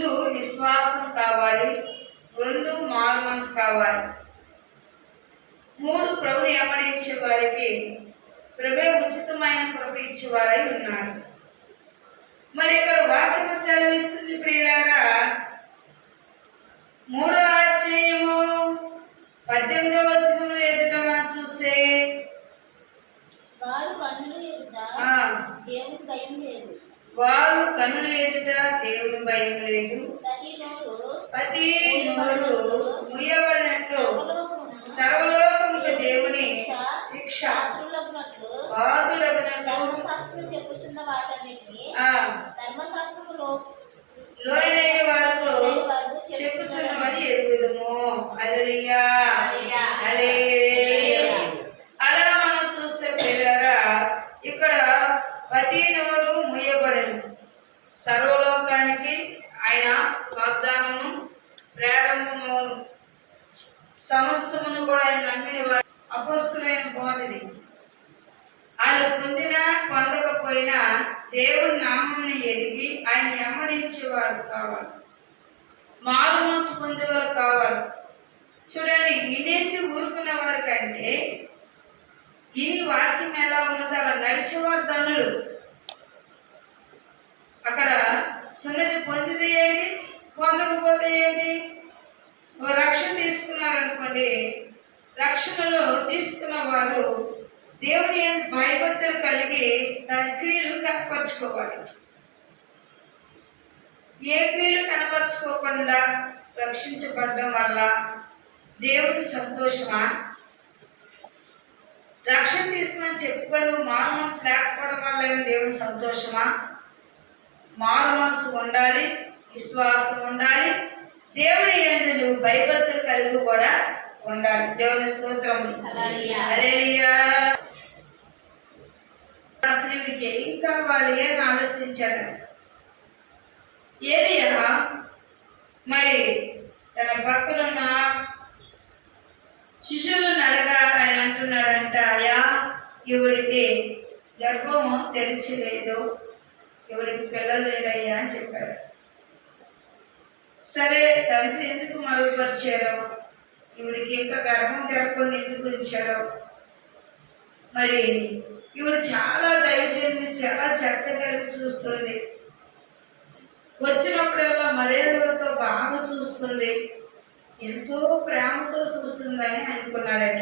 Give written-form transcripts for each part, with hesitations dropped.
ముందు విశ్వాసం కావాలి, 2 మారు మనసు కావాలి, 3 ప్రభుని వెంబడించే వారికి ప్రభే ఉచితమైన ప్రభు ఇచ్చేవారై ఉన్నారు. మరి ఇక్కడ వాక్యం సెలవిస్తుంది ప్రియులారా, 3వ అధ్యాయము 18వ వచనంలో ఎదుట మనం చూస్తే వారు కన్నుల ఎదుట దేవుని భయం లేదు, వారు కన్నుల ఎదుట దేవుని భయం లేదు, ప్రతి నోరు ముయ్యబడినట్లు సర్వలోకముకు దేవుని శిక్ష ధర్మశాస్త్రం చెప్పుచున్న వాటన్నిటిని ధర్మశాస్త్రములో లోయనైన వారితో చెప్పుచున్నవని ఎరుగుదుము. హల్లెలూయా, హల్లెలూయా. అలా మనం చూస్తే పిల్లరా, ఇక్కడ ప్రతి నోరు మూయబడను, సర్వలోకానికి ఆయన వాగ్దానము ప్రారంభమవును. సమస్తమును కూడా ఆయన నమ్మిన వారు అపోస్తులైన బోధది. వాళ్ళు పొందినా పొందకపోయినా దేవుని నామమును ఎరిగి ఆయన వెంబడించేవారు కావాలి, మారు మనసు పొందేవారు కావాలి. చూడండి, వినేసి ఊరుకున్న వారి కంటే విని వాక్యం ఎలా ఉన్నదో అలా నడిచేవారు ధనులు. అక్కడ సున్నతి పొందితే ఏంటి, పొందకపోతే ఏంటి? రక్షణ తీసుకున్నారనుకోండి, రక్షణలో తీసుకున్న వారు దేవుని భయభక్తులు కలిగి దాని క్రియలు కనపరుచుకోవాలి. ఏ క్రియలు కనపరుచుకోకుండా రక్షించబడడం వల్ల దేవుని సంతోషమా? రక్షణ తీసుకుని చెప్పుకొని మారు మనసు లేకపోవడం వల్ల దేవుని సంతోషమా? మారు మనసు ఉండాలి, విశ్వాసం ఉండాలి, దేవుని యందు భయభక్తులు కలిగి కూడా ఉండాలి. దేవుని స్తోత్రం. హల్లెలూయా. అసలు వీడికి ఏం కావాలి అని ఆలోచించాడు ఏలియా. మరి తన పక్కనున్న శిష్యులను అడగా ఆయన అంటున్నాడంట, అయ్యా ఇవిడికి గర్భం తెరిచలేదు, ఇవిడికి పిల్లలు లేరయ్యా అని చెప్పాడు. సరే, తండ్రి ఎందుకు మరుగుపరిచారో, ఇవిడికి ఇంకా గర్భం తెరకుండా ఎందుకు ఉంచారో. మరి ఇవిడు చాలా దైవజన్ని చాలా శ్రద్ధ కలిగి చూస్తుంది, వచ్చినప్పుడల్లా మర్యాదలతో బాగా చూస్తుంది, ఎంతో ప్రేమతో చూస్తుందని అనుకున్నాడట.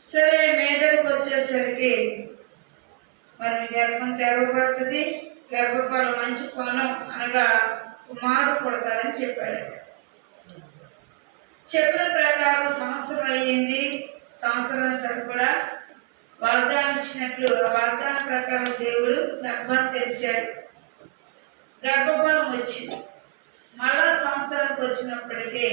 సరే, మీదకి వచ్చేసరికి మరి గర్భం తెరవబడుతుంది, గర్భఫలం మంచి పను అనగా కుమారుడు పుడతాడని చెప్పాడట. చెప్పిన ప్రకారం సంవత్సరం అయ్యింది. సంవత్సరం సరిపడా వాగ్దానం ఇచ్చినట్లు ఆ వాగ్దానం ప్రకారం దేవుడు గర్భాన్ని తెరిచాడు. గర్భఫలం వచ్చింది. మళ్ళా సంవత్సరానికి వచ్చినప్పటికీ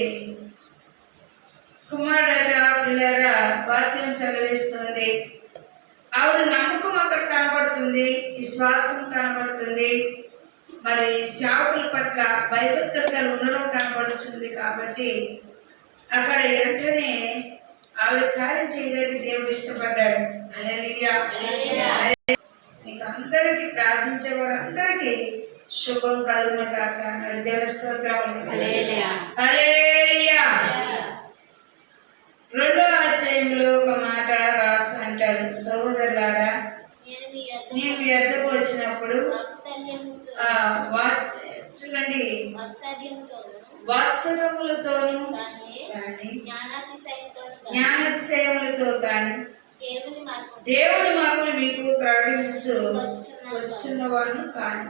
కుమారుడట పిల్లరా వాక్యం సెలవిస్తుంది. ఆవిడ నమ్మకం అక్కడ కనబడుతుంది, విశ్వాసం కనబడుతుంది, మరి సేవకుల పట్ల భయభక్తులు ఉండడం కనబడుతుంది. కాబట్టి అక్కడ వెంటనే ఆవిడ కార్యం చేయడానికి దేవుడు ఇష్టపడ్డాడు. హల్లెలూయా. మీకు అందరికీ ప్రార్థించే వారందరికీ శుభం కలుగును గాక. దేవుని స్తోత్రం. హల్లెలూయా. 2వ అధ్యాయంలో ఒక మాట రాస్తూ అంటాడు, సహోదరులారా నేను మీ వద్దకు వచ్చినప్పుడు చూడండి వాత్సల్యములతోనూ జ్ఞానాతిశయములతో కానీ దేవుని మార్పులు మీకు ప్రకటించు వచ్చున్నవాడును కానీ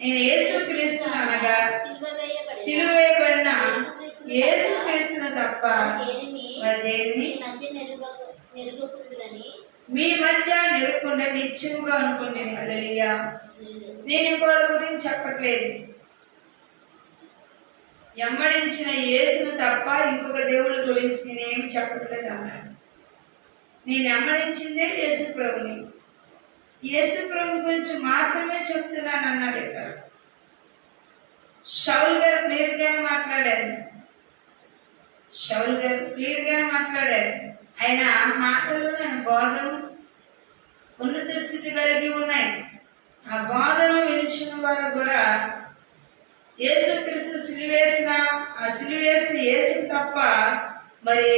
నేను యేసుక్రీస్తును అనగా సిలువ వేయబడిన యేసుక్రీస్తును తప్ప దేనిని మీ మధ్య నిరకుండా నిత్యముగా అనుకుంటాను. హల్లెలూయా. నేను ఇంకోరి గురించి చెప్పట్లేదు, వెంబడించిన యేసును తప్ప ఇంకొక దేవుళ్ళ గురించి నేనేమి చెప్పట్లేదు అన్నాడు. నేను వెంబడించిందే యేసు ప్రభుని, యేసు ప్రభు గురించి మాత్రమే చెప్తున్నాను అన్నాడు. ఇక్కడ షౌల్ గారు క్లియర్గానే మాట్లాడారు, ఆయన మాటలు బోధన ఉన్నత స్థితి కలిగి ఉన్నాయి. ఆ బోధన వినిచిన వారు కూడా యేసుక్రీస్తు సిలువేసిన ఆ సిలువేసిన యేసుని తప్ప మరి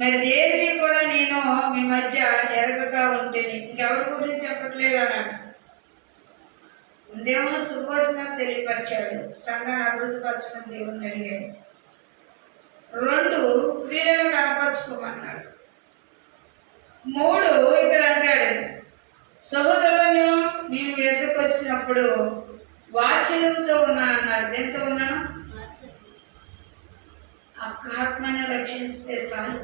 మరి దేనిని కూడా నేను మీ మధ్య ఎరగక ఉంటేనే ఇంకెవరి గురించి చెప్పట్లేదు అన్నాడు. ముందేమో సుభోజనం తెలియపరిచాడు, సంఘాన్ని అభివృద్ధిపరచమని దేవుణ్ణి అడిగాడు. 2 క్రియలను కనపరుచుకోమన్నాడు. 3 ఇక్కడ అంటాడు, సహోదరులను నేను ఎదుకు వచ్చినప్పుడు వాత్సల్యంతో ఉన్నా అన్నాడు. దేంతో ఉన్నాను? ఆత్మని రక్షించితే చాలు,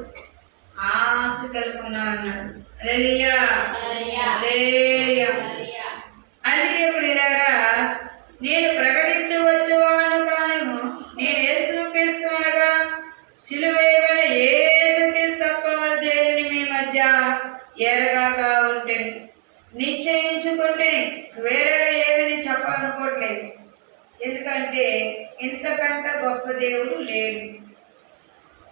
ఆశ కలుపున్నా అన్నాడు. హల్లెలూయా, హల్లెలూయా. అందుకే ప్రియులారా, నేను ప్రకటించవచ్చువాను కాను, నేను యేసుక్రీస్తు అనగా సిలువేయబడిన యేసుక్రీస్తు తప్ప మరి దేనిని మీ మధ్య ఎరగాక ఉంటే నిశ్చయించుకుంటే వేరేగా ఏమని చెప్పాలనుకోవట్లేదు. ఎందుకంటే ఇంతకంటే గొప్ప దేవుడు లేడు,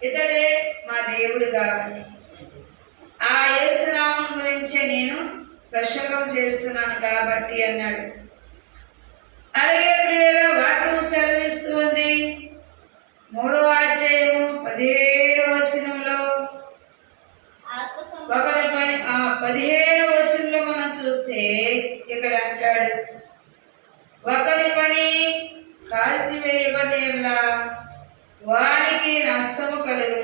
ఇతడే మా దేవుడు కాబట్టి ఆ యేసునామం గురించే నేను ప్రసంగం చేస్తున్నాను కాబట్టి అన్నాడు. అలాగే ప్రియుల వాక్యం సెలవిస్తుంది 3వ అధ్యాయము 15వ వచనంలో 15వ వచనంలో మనం చూస్తే ఇక్కడ అంటాడు, ఒకరి పని కాల్చివేయబడేలా వానికి నష్టము కలుగు,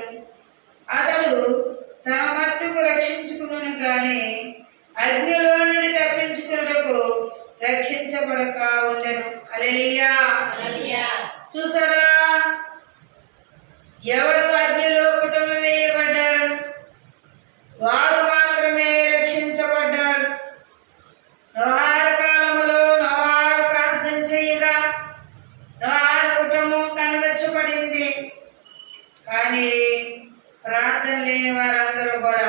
అతడు తన మట్టుకు రక్షించుకును కానీ అగ్నిలో నుండి తప్పించుకున్నకు రక్షించబడక ఉండెను. హల్లెలూయా. చూసారా, ఎవరు అగ్నిలో కుటుంబ వేయబడ్డారు, వారు మాత్రమే రక్షించబడ్డారు. నోవాహు కాలములో నోవాహు ప్రార్థన చేయగా నోవాహు కుటుంబం కనుగొచ్చబడింది. కానీ ప్రార్థన లేని వారందరూ కూడా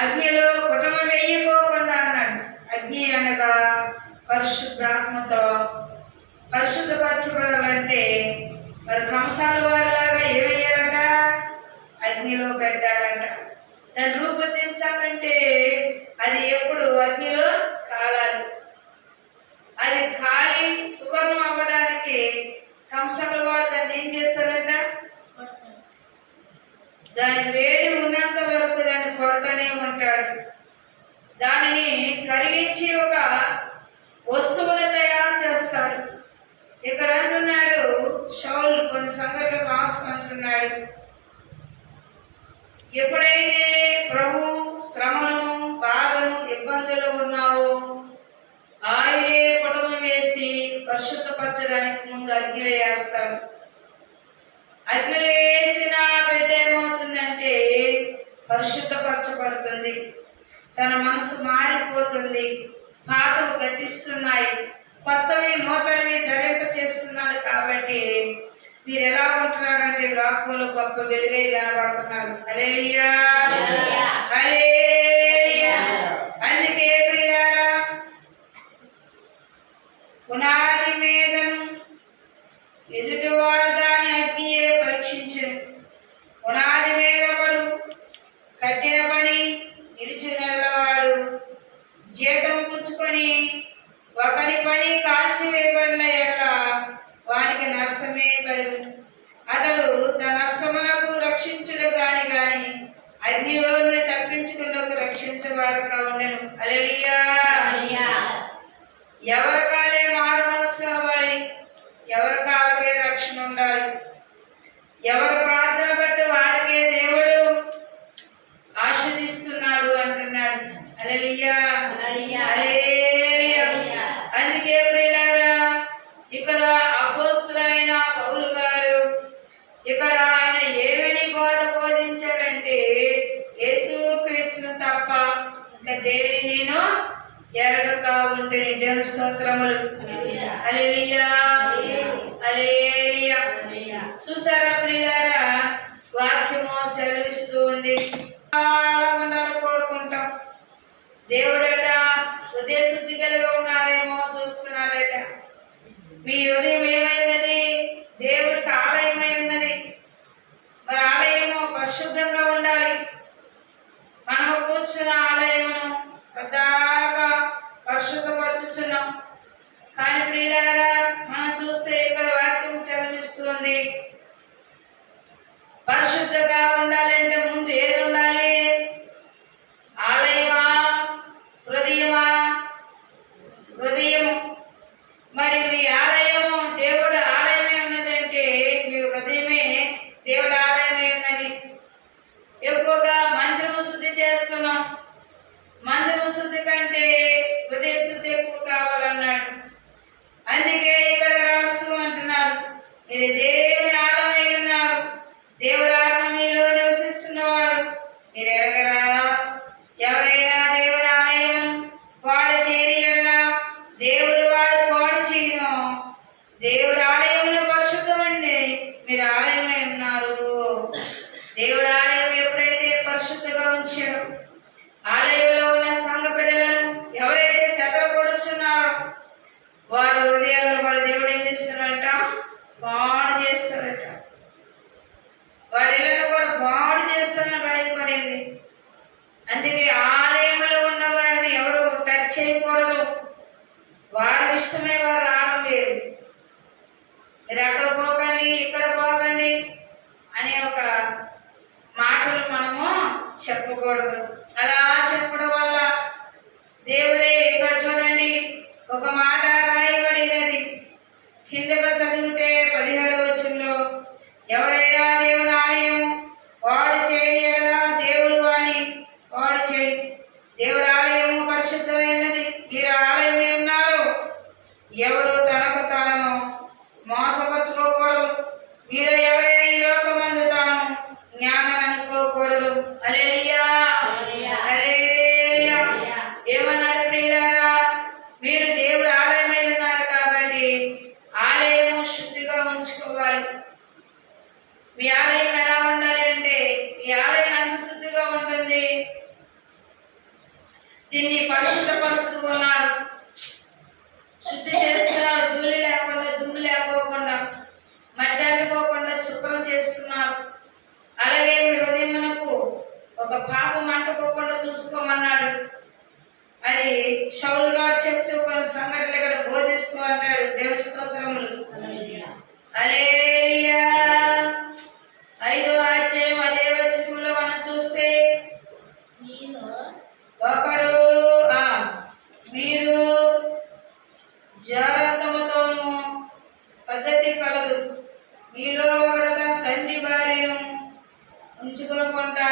అగ్నిలో కుటుంబం వేయకోకుండా అన్నాడు. అగ్ని అనగా పరిశుద్ధాత్మతో పరిశుద్ధపరచబడాలంటే మరి కంసాల వారిలాగా ఏమయ్యారట? అగ్నిలో పెట్టారట. దాన్ని రూపొందించాలంటే అది ఎప్పుడు అగ్నిలో కాలాలి. అది కాలి సువర్ణం అవ్వడానికి కంసాల వారు దాన్ని ఏం చేస్తారంట? దాని వేడి ఉన్నంత వరకు దాన్ని కొడతానే ఉంటాడు. దానిని కరిగించి ఒక వస్తువును తయారు చేస్తాడు. ఇక్కడ అంటున్నాడు షౌలు కొన్ని సంగతులు రాస్తూ అంటున్నాడు, ఎప్పుడైతే ప్రభు శ్రమను బాధను ఇబ్బందులు ఉన్నావో ఆయనే కుటుంబం వేసి పరిశుద్ధపరచడానికి ముందు అగ్నిలో వేస్తాడు. అగ్నిలో వేసిన బిడ్డ ఏమవుతుందంటే పరిశుద్ధపరచబడుతుంది, తన మనసు మారిపోతుంది, పాతలు గతిస్తున్నాయి, కొత్తవి నూతనవి ధరింప చేస్తున్నాడు. కాబట్టి మీరు ఎలా ఉంటున్నారంటే లోకంలో గొప్ప వెలుగై కనబడుతున్నారు. హల్లెలూయా, హల్లెలూయా. అందుకే ప్రియులారా, పునాది మీదను ఎదుటివాడు దాని అగ్నియే పరీక్షించను. పునాది మీద పడు కట్టిన పని నిలిచి నిలవాడు జీతం పుచ్చుకొని ఒకరి పని కాల్చివేయబడిన ఎడల వానికి నష్టమే కలుగు, అతడు తన నష్టములకు రక్షించుడు గాని అగ్నిలో నుండి తప్పించుకున్నకు రక్షించవారక ఉండెను. హల్లెలూయా. ఎవరి కాలే మారు మనసు కావాలి, ఎవరి కాలకే రక్షణ ఉండాలి, ఎవరి ప్రార్థన బట్టి వారికే దేవుడు ఆశీర్వదిస్తున్నాడు అంటున్నాడు. హల్లెలూయా, హల్లెలూయా. అందుకే ప్రియులారా, ఇక్కడ అపోస్తలుడైన పౌలు గారు ఇక్కడ ఆయన ఏమని బోధించారంటే యేసుక్రీస్తును తప్ప ఇంకా దేని నేను ఎరగక ఉంటే దేవుని స్తోత్రములు. హల్లెలూయా, హల్లెలూయా. చూసారా ప్రియులారా, వాక్యము సెలవిస్తూ ఉంది, చాలా ఉండాలని కోరుకుంటాం. దేవుడట హృదయ శుద్ధి కలిగి ఉన్నారేమో చూస్తున్నాడట. మీ హృదయం ఏమైనది? దేవుడికి ఆలయమై ఉన్నది. మరి ఆలయము పరిశుద్ధంగా ఉండాలి. మనము కూర్చున్న ఆలయమును పెద్దగా పరిశుద్ధపరచుచున్నాం. కానీ ప్రియులారా, మనం చూస్తే ఇక్కడ దేవుడి ఆలయంలో పరిశుద్ధమండి, మీరు ఆలయమై ఉన్నారు. దేవుడి ఆలయం ఎప్పుడైతే పరిశుద్ధంగా ఉంచారో, ఆలయంలో ఉన్న సంఘ బిడ్డలను ఎవరైతే చెదరగొడుచున్నారో వారి హృదయాలను కూడా దేవుడు ఏం చేస్తారట? పాడు చేస్తారట. వారి ఇళ్ళను కూడా పాడు చేస్తారని రాయబడింది. అందుకే ఆలయంలో ఉన్న వారిని ఎవరు టచ్ చేయకూడదు. వారి ఇష్టమే వారు రావడం లేదు. మీరు అక్కడ పోకండి, ఇక్కడ పోకండి అనే ఒక మాటలు మనము చెప్పకూడదు. అలా చెప్పడం వల్ల దేవుడే ఇంకా చూడండి ఒక మాట రాయబడినది కిందగా చదివితే 17వ వచనంలో, ఎవరైనా దేవుని ఆలయం వాడు చేయని ఎడల దేవుడు వాని వాడు చేయి. దేవుడి ఆలయము పరిశుద్ధమైనది, మీరు ఆలయమే ఉన్నారు. ఎవడు తనకు తాను మోసపరుచుకోకూడదు. మీరు ఎవరైనా ఈ లోకమందు తాను జ్ఞానం అనుకోకూడదు. హల్లెలూయా, హల్లెలూయా. ఏమన్నాడు ప్రియులారా? మీరు దేవుడు ఆలయమై ఉన్నారు కాబట్టి ఆలయము శుద్ధిగా ఉంచుకోవాలి. మీ ఆలయం ఎలా ఉండాలి అంటే, ఈ ఆలయం ఎంత శుద్ధిగా ఉంటుంది. దీన్ని పరిశుద్ధపరుస్తూ ఉన్నారు, శుద్ధి చేస్తున్నారు. ధూళి లేకుండా, దుమ్ము లేకోకుండా, మట్టి అంటుకోకుండా శుభ్రం చేస్తున్నారు. అలాగే మీ హృదయమునకు ఒక పాపం అంటుకోకుండా చూసుకోమన్నాడు. అది షౌలు గారు చెప్తూ కొన్ని సంఘటనలు ఇక్కడ బోధిస్తూ అంటాడు. దేవుని స్తోత్రములు. హల్లెలూయా. 5వ అధ్యాయం 5వ వచనంలో మనం చూస్తే, ఒకడు మీరు జాగ్రత్తతోనూ పద్ధతి కలదు, మీలో ఒకడు తన తండ్రి భార్యను ఉంచుకోకుండా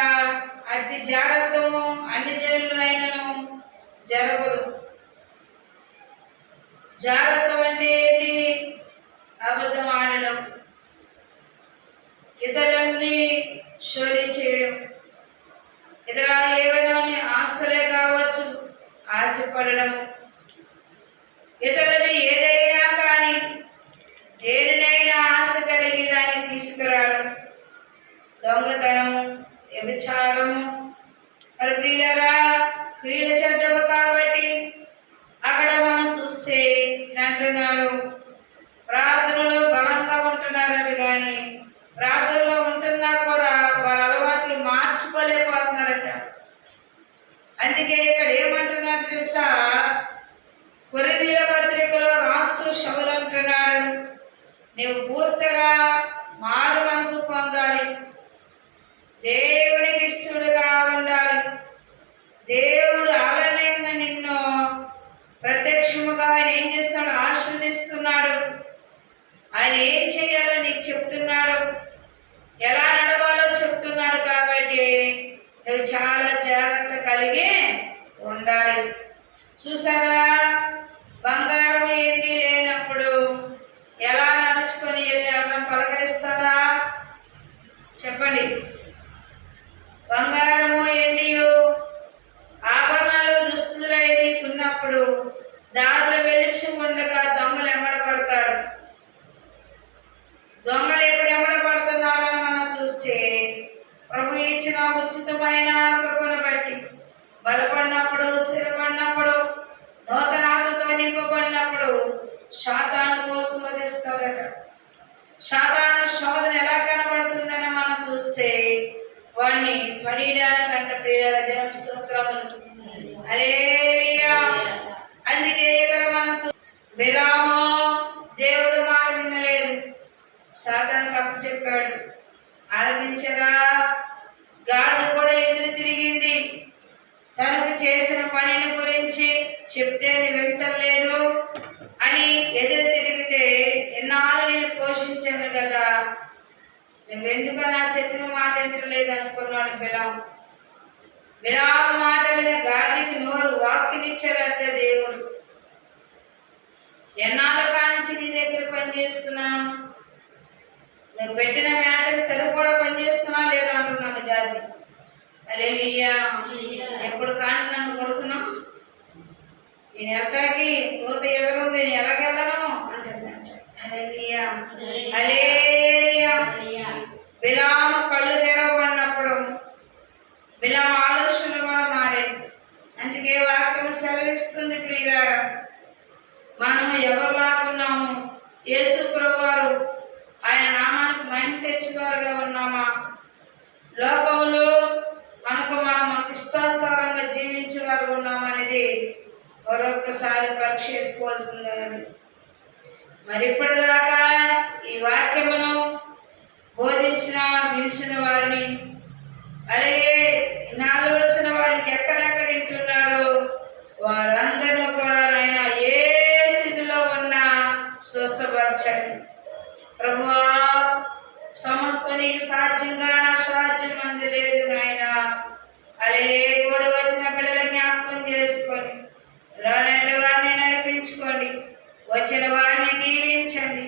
అతి జాగ్రత్తము అన్ని జనులైనను జరగదు. జాగ్రత్త అంటే ఏంటి? అబద్ధం ఆడడం, ఇతరులని చోరీ చేయడం, ఇతర ఏవైనా ఆస్తులే కావచ్చు ఆశపడడం, ఇతరులది ఏదైనా కానీ దేనినైనా ఆశ కలిగి దాన్ని తీసుకురావడం, దొంగతనము, వ్యభిచారము. మరి ప్రియులారా, క్రియలు చెడ్డవు కాబట్టి అక్కడ మనం చూస్తే అంటున్నాడు, ప్రార్థనలో బలంగా ఉంటున్నారని కానీ ప్రార్థనలో ఉంటున్నా కూడా వాళ్ళ అలవాట్లు మార్చుకోలేకపోతున్నారట. అందుకే ఇక్కడ ఏమంటున్నారు తెలుసా? కొరింథీయుల పత్రికలో రాస్తూ షౌలు అంటున్నాడు, నీవు పూర్తిగా మారు మనసు పొందాలి, దేవునికి ఇష్టడుగా ఉండాలి. దేవుడు ఆలయమైన నిన్ను ప్రత్యక్షముగా ఆయన ఏం చేస్తున్నాడు? ఆశీర్వదిస్తున్నాడు. ఆయన ఏం చేయాలో నీకు చెప్తున్నాడు, ఎలా నడవాలో చెప్తున్నాడు. కాబట్టి నువ్వు చాలా జాగ్రత్త కలిగి ఉండాలి. చూసారా, బంగారం ఏంటి లేనప్పుడు ఎలా నడుచుకొని వెళ్ళి ఎవరైనా పలకరిస్తారా? చెప్పండి. బంగారము ఎండియో ఆభరణాలు దుస్తులు ఉన్నప్పుడు దారిలో వెలిచి ఉండగా దొంగలు ఎమ్మడపడతారు. దొంగలు ఎప్పుడు ఎమ్మడపడుతున్నారని మనం చూస్తే, ప్రభు ఇచ్చిన ఉచితమైన కృపను బట్టి బలపడినప్పుడు, స్థిరపడినప్పుడు, నూతనాత్మతో నింపబడినప్పుడు శాతాను శోధిస్తారట. శాతాను శోధన ఎలా కనబడుతుందని మనం చూస్తే, వాడిని పడేయడానికంట ప్రియులారా. దేవుని స్తోత్రములు. హల్లెలూయా. అందుకే ఇక్కడ మనం బిలాము దేవుడు మాట వినలేదు, సాతానుకు అప్పచెప్పాడు. ఆరాధించరా, గాడిద కూడా ఎదురు తిరిగింది. తనకు చేసిన పనిని గురించి చెప్తే వింటలేదు అని ఎదురు తిరిగితే, ఎన్నాళ్ళు నేను పోషించాను కదా, నువ్వెందుకు నా చెప్పిన మాట వింటలేదు అనుకున్నాడు బిలాము. బిలాము మాట విన గాడికి నోరు వాక్కినిచ్చాడంట దేవుడు. ఎన్నాళ్ళ కానించి నీ దగ్గర పనిచేస్తున్నాను, నువ్వు పెట్టిన మేతకి సరిపడా పనిచేస్తున్నా లేదా అంటున్నాను జాతి. హల్లెలూయా. ఎప్పుడు కానీ నన్ను కొడుతున్నావు, నేను ఎక్కడికి నూత ఎదురుంది, నేను ఎలాగెళ్ళను అంటుందంట. హల్లెలూయా. హల్లెలూయా. బిలాము కళ్ళు తెరవబడినప్పుడు బిలాము ఆలోచన కూడా మారాయి. అందుకే వాక్యం సెలవిస్తుంది ప్రియులారా, మనము ఎవరిలాగున్నాము? యేసు ప్రభువారు ఆయన నామానికి మహిమ తెచ్చేవారుగా ఉన్నామా? లోకంలో మనకు ఇష్టానుసారంగా జీవించేవారు ఉన్నామనేది మరొకసారి పరీక్ష చేసుకోవాల్సిందని. మరి ఇప్పటిదాకా ఈ వాక్యమును బోధించిన వినిచిన వారిని, అలాగే నాలుగు వచ్చిన వారికి ఎక్కడెక్కడ వింటున్నారో వారందరూ కూడా ఆయన ఏ స్థితిలో ఉన్నా స్వస్థపరచండి ప్రభువా. సమస్త నీకు సాధ్యంగా నా సాధ్యం అందు లేదు నాయన. అలాగే కూడా వచ్చిన పిల్లల జ్ఞాపకం చేసుకొని రానంటి వారిని నడిపించుకోండి, వచ్చిన వారిని దీవించండి,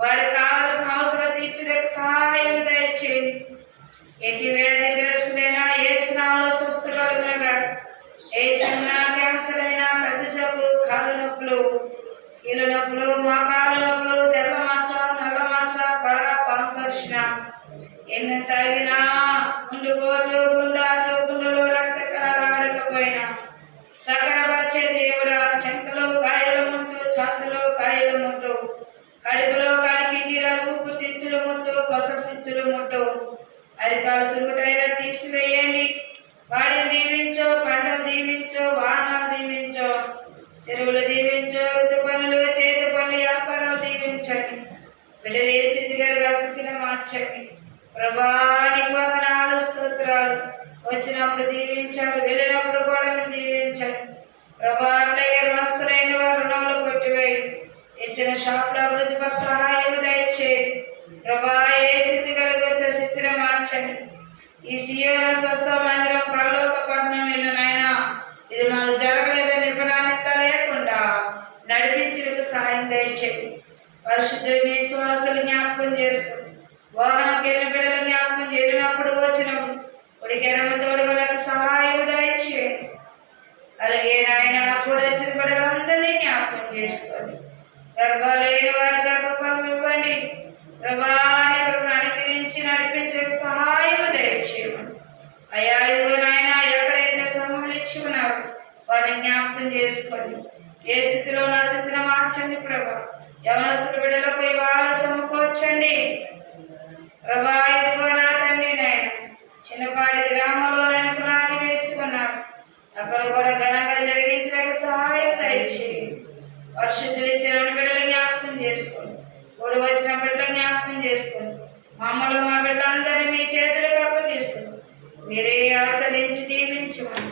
వారికి కావాల్సిన అవసరం తీర్చడానికి సహాయం దయచేయండి. ఎట్టి వ్యాధిగ్రస్తులైనా యేసు నామములో స్వస్థపరచునుగా. ఏ చిన్న క్యాన్సర్ అయినా, పెద్ద జబ్బులు, కాళ్ళు నొప్పులు, కీళ్ళ నొప్పులు, మోకాళ్ళ నొప్పులు, తెల్ల మచ్చ, నల్ల మచ్చ, పడ, పాంకర్షణ, ఎన్ని తాగినా గుండెపోట్లు, గుండాలు, గుండెలు రక్త కణాలు ఆడకపోయినా సకరపరిచే దేవుడా, చెంకలో కాయలు ముట్టు, ఛాతిలో కాయలు ముట్టు, కడుపులో కాలికిండిరలు, ఊపిరితిత్తులు ముట్టు, పసపిత్తులు ముట్టు, అరికాల సురుటైన తీసివేయండి. వాడిని దీవించో, పంటలు దీవించో, వాహనాలు దీవించో, చెరువులు దీవించో, ఋతు పనులు, చేతి పనులు, వ్యాపారాలు దీవించండి. పిల్లలు ఏ స్థితి కలిగి స్థితిని మార్చండి ప్రభా. నీకు వందనాలు, స్తోత్రాలు. వచ్చినప్పుడు దీవించారు, వెళ్ళినప్పుడు కూడా మీరు దీవించండి ప్రభా. అట్లాగే రుణస్తులైన వారు రుణములు కొట్టివేయండి. ఇచ్చిన షాపులో అభివృద్ధి సహాయం దయచేయండి ప్రభా. ఏ స్థితి కలిగి వచ్చే స్థితిని మార్చండి. ఈ సియోను స్వస్థ మందిరం పరలోక పట్టణం వెళ్ళిన నాయన, ఇది మాకు జరగలేదని నిపుణాన్యత లేకుండా నడిపించడానికి సహాయం దయచేయండి. పరిశుద్ధులు విశ్వాసాలు జ్ఞాపకం చేసుకోండి. వాహనం వెళ్ళిన బిడ్డలు జ్ఞాపకం చేరినప్పుడు వచ్చినప్పుడు ఉడికెడమ తోడుగలకు సహాయం దయచేయండి. అలాగే నాయన కూడా వచ్చిన బిడ్డలందరినీ జ్ఞాపకం చేసుకోండి. గర్భాలేని వారి గర్భఫలం ఇవ్వండి ప్రభాని అనుగ్రహించి నడిపించడానికి సహాయం దయచేయమని. అయ్యా ఇదిగో నాయన ఎక్కడైతే సమూహం ఇచ్చి ఉన్నారో వారిని జ్ఞాపకం చేసుకోండి. ఏ స్థితిలో నా స్థితిని మార్చండి ప్రభా. యవనస్తుల బిడ్డలకు ఇవాళ సమకూర్చండి ప్రభా. ఇదిగో నా తండ్రి నాయన చిన్నపాటి గ్రామంలో నేను పునాది వేసి ఉన్నారు, అక్కడ కూడా ఘనంగా జరిగించడానికి సహాయం దయచేయండి. పరిశుద్ధులు ఇచ్చిన బిడ్డలు జ్ఞాపకం చేసుకోండి. కూడా వచ్చిన బిడ్డలు జ్ఞాపకం చేసుకోండి. మమ్మల్ని మా బిడ్డలందరినీ మీ చేతులకు అప్పగిస్తుంది. మీరే ఆశ్రయించి దీవించమని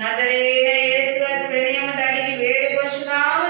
నజరేయుడైన యేసు అతి వినయము కలిగి వేడుకొంచున్నాము